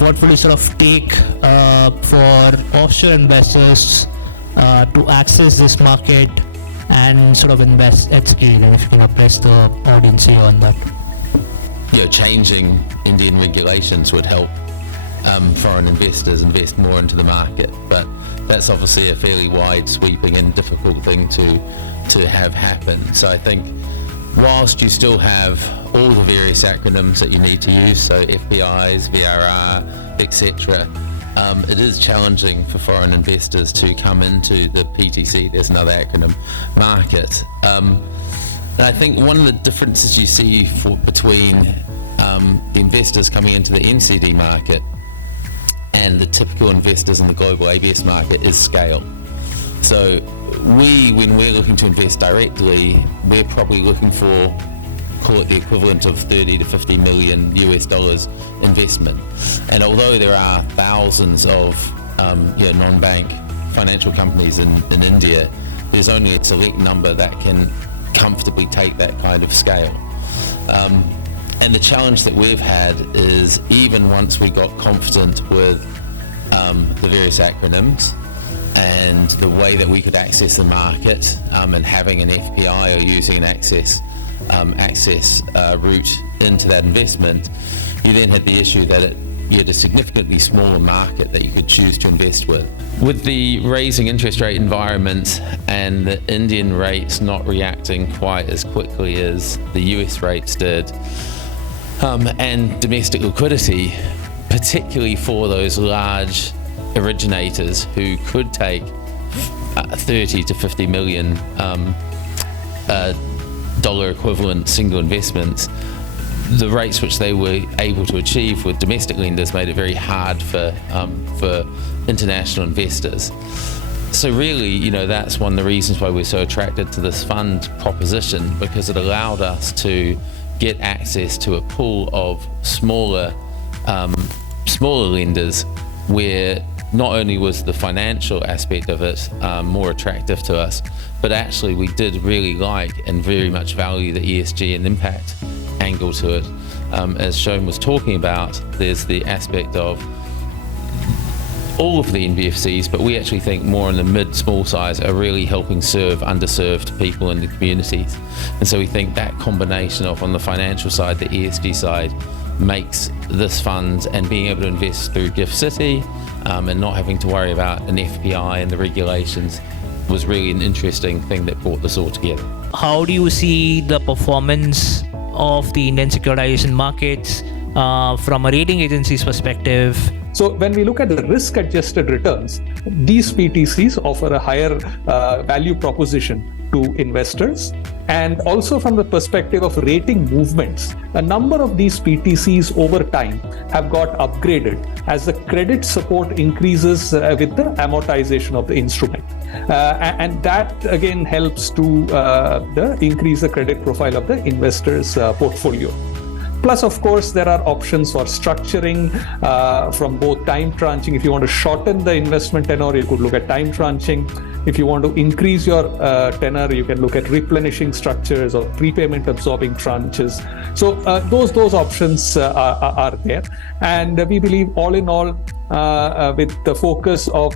what will it sort of take for offshore investors to access this market and sort of invest at scale? If you can address the audience here on that. Changing Indian regulations would help foreign investors invest more into the market, but that's obviously a fairly wide, sweeping and difficult thing to have happen. So I think whilst you still have all the various acronyms that you need to use, so FPIs, VRR, etc., it is challenging for foreign investors to come into the PTC, there's another acronym, market. And I think one of the differences you see between the investors coming into the NCD market and the typical investors in the global ABS market is scale. So when we're looking to invest directly, we're probably looking for, call it the equivalent of 30 to 50 million US dollars investment. And although there are thousands of non-bank financial companies in India, there's only a select number that can comfortably take that kind of scale. And the challenge that we've had is, even once we got confident with the various acronyms and the way that we could access the market, and having an FPI or using an access route into that investment, you then had the issue that you had a significantly smaller market that you could choose to invest with. With the raising interest rate environment and the Indian rates not reacting quite as quickly as the US rates did, and domestic liquidity, particularly for those large originators who could take 30 to 50 million dollar equivalent single investments, the rates which they were able to achieve with domestic lenders made it very hard for international investors. So really, that's one of the reasons why we're so attracted to this fund proposition, because it allowed us to get access to a pool of smaller lenders, where not only was the financial aspect of it more attractive to us, but actually we did really like and very much value the ESG and impact angle to it. As Shom was talking about, there's the aspect of all of the NBFCs, but we actually think more in the mid-small size are really helping serve underserved people in the communities. And so we think that combination of, on the financial side, the ESG side, makes this fund, and being able to invest through Gift City and not having to worry about an FPI and the regulations, was really an interesting thing that brought this all together. How do you see the performance of the Indian securitization markets from a rating agency's perspective? So when we look at the risk-adjusted returns, these PTCs offer a higher value proposition to investors. And also from the perspective of rating movements, a number of these PTCs over time have got upgraded as the credit support increases with the amortization of the instrument. And that again helps to increase the credit profile of the investor's portfolio. Plus, of course, there are options for structuring from both time tranching. If you want to shorten the investment tenor, you could look at time tranching. If you want to increase your tenor, you can look at replenishing structures or prepayment absorbing tranches. So those options are there. And we believe, all in all, with the focus of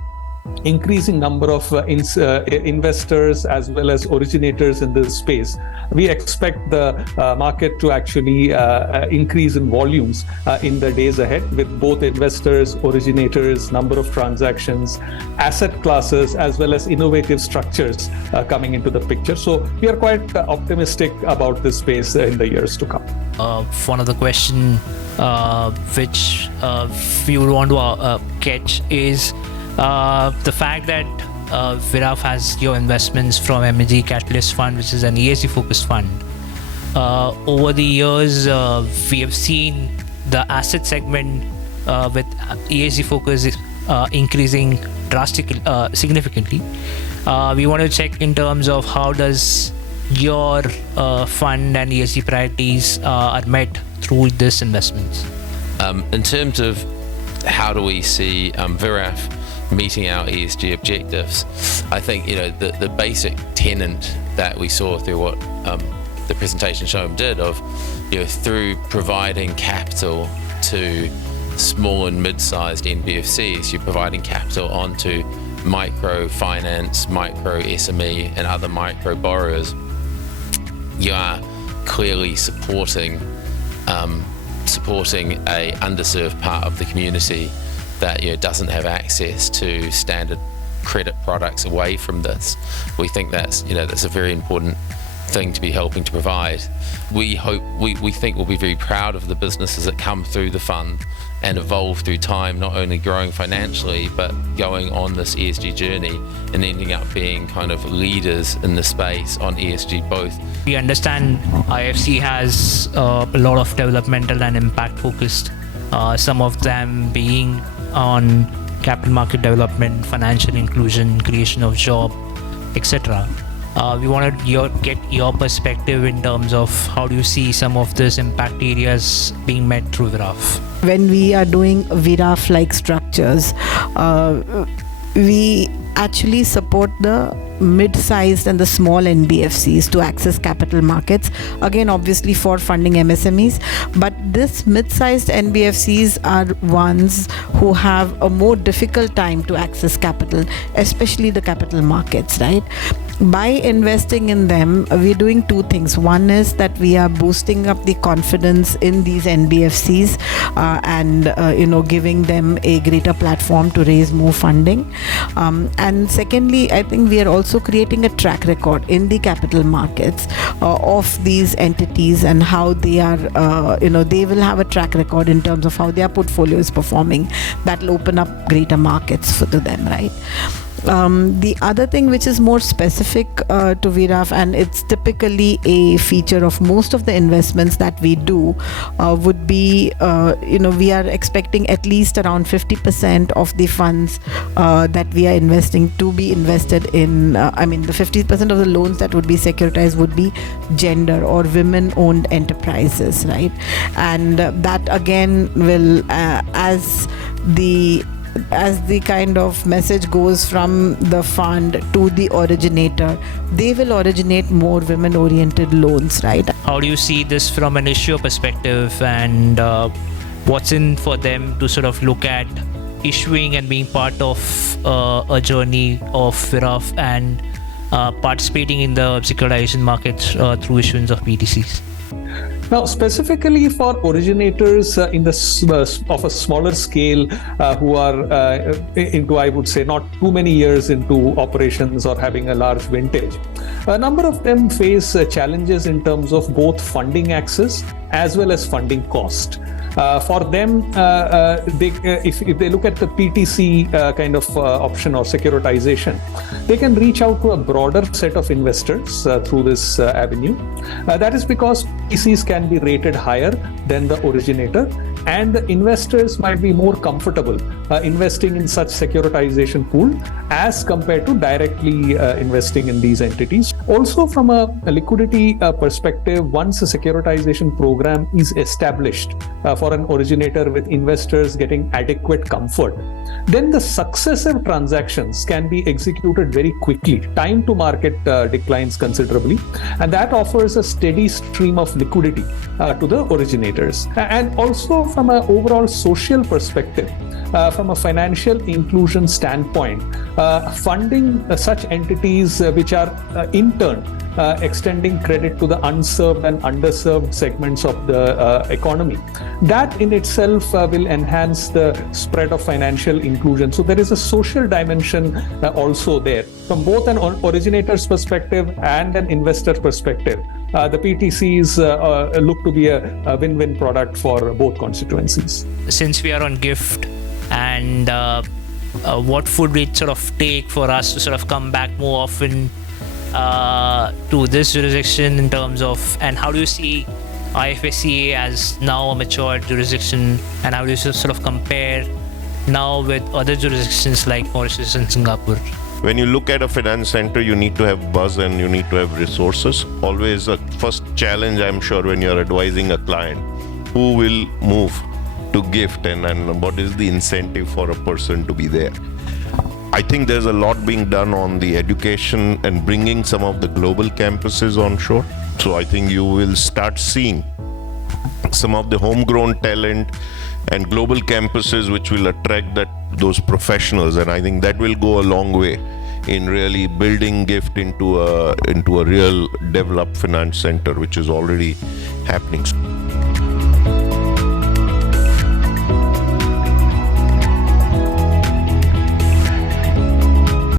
increasing number of investors as well as originators in this space, we expect the market to actually increase in volumes in the days ahead, with both investors, originators, number of transactions, asset classes, as well as innovative structures coming into the picture. So we are quite optimistic about this space in the years to come. One of the questions which we would want to catch is the fact that Viraf has your investments from M&G Catalyst Fund, which is an ESG focused fund. Over the years, we have seen the asset segment with ESG focus increasing significantly. We want to check in terms of how does your fund and ESG priorities are met through this investments. In terms of how do we see Viraf meeting our ESG objectives, I think the basic tenet that we saw through what the presentation Shom did of through providing capital to small and mid-sized NBFCs, you're providing capital onto microfinance, micro SME and other micro borrowers. You are clearly supporting a underserved part of the community that doesn't have access to standard credit products away from this. We think that's a very important thing to be helping to provide. We think we'll be very proud of the businesses that come through the fund and evolve through time, not only growing financially but going on this ESG journey and ending up being kind of leaders in the space on ESG both. We understand IFC has a lot of developmental and impact focused, some of them being on capital market development, financial inclusion, creation of job, etc. We want to get your perspective in terms of how do you see some of these impact areas being met through VIRAF? When we are doing VIRAF-like structures, we actually support the mid-sized and the small NBFCs to access capital markets, again obviously for funding MSMEs, but this mid-sized NBFCs are ones who have a more difficult time to access capital, especially the capital markets, right? By investing in them, we're doing two things. One is that we are boosting up the confidence in these NBFCs and giving them a greater platform to raise more funding. And secondly, I think we are also creating a track record in the capital markets of these entities and how they are, they will have a track record in terms of how their portfolio is performing. That will open up greater markets to them, right? The other thing which is more specific to VIRAF, and it's typically a feature of most of the investments that we do, would be, we are expecting at least around 50% of the funds that we are investing to be invested in, the 50% of the loans that would be securitized would be gender or women-owned enterprises, right? And that again will, as the kind of message goes from the fund to the originator, they will originate more women-oriented loans, right? How do you see this from an issuer perspective, and what's in for them to sort of look at issuing and being part of a journey of VIRAF and participating in the securitization markets through issuance of PTCs? Now, specifically for originators of a smaller scale who are into, I would say, not too many years into operations or having a large vintage, a number of them face challenges in terms of both funding access as well as funding cost. For them, if they look at the PTC kind of option or securitization, they can reach out to a broader set of investors through this avenue. That is because PTCs can be rated higher than the originator, and the investors might be more comfortable investing in such securitization pool as compared to directly investing in these entities. Also, from a liquidity perspective, once a securitization program is established for an originator with investors getting adequate comfort, then the successive transactions can be executed very quickly. Time to market declines considerably, and that offers a steady stream of liquidity to the originators. And also from an overall social perspective, from a financial inclusion standpoint, funding such entities which are in turn extending credit to the unserved and underserved segments of the economy, that in itself will enhance the spread of financial inclusion. So there is a social dimension also there. From both an originator's perspective and an investor perspective, the PTCs look to be a win-win product for both constituencies. Since we are on GIFT, and what would it sort of take for us to sort of come back more often to this jurisdiction in terms of, and how do you see IFSC as now a mature jurisdiction, and how do you sort of compare now with other jurisdictions like Mauritius and Singapore? When you look at a finance center, you need to have buzz and you need to have resources. Always a first challenge, I'm sure, when you're advising a client, who will move to GIFT and what is the incentive for a person to be there. I think there's a lot being done on the education and bringing some of the global campuses onshore. So I think you will start seeing some of the homegrown talent and global campuses which will attract those professionals, and I think that will go a long way in really building GIFT into a real developed finance center, which is already happening.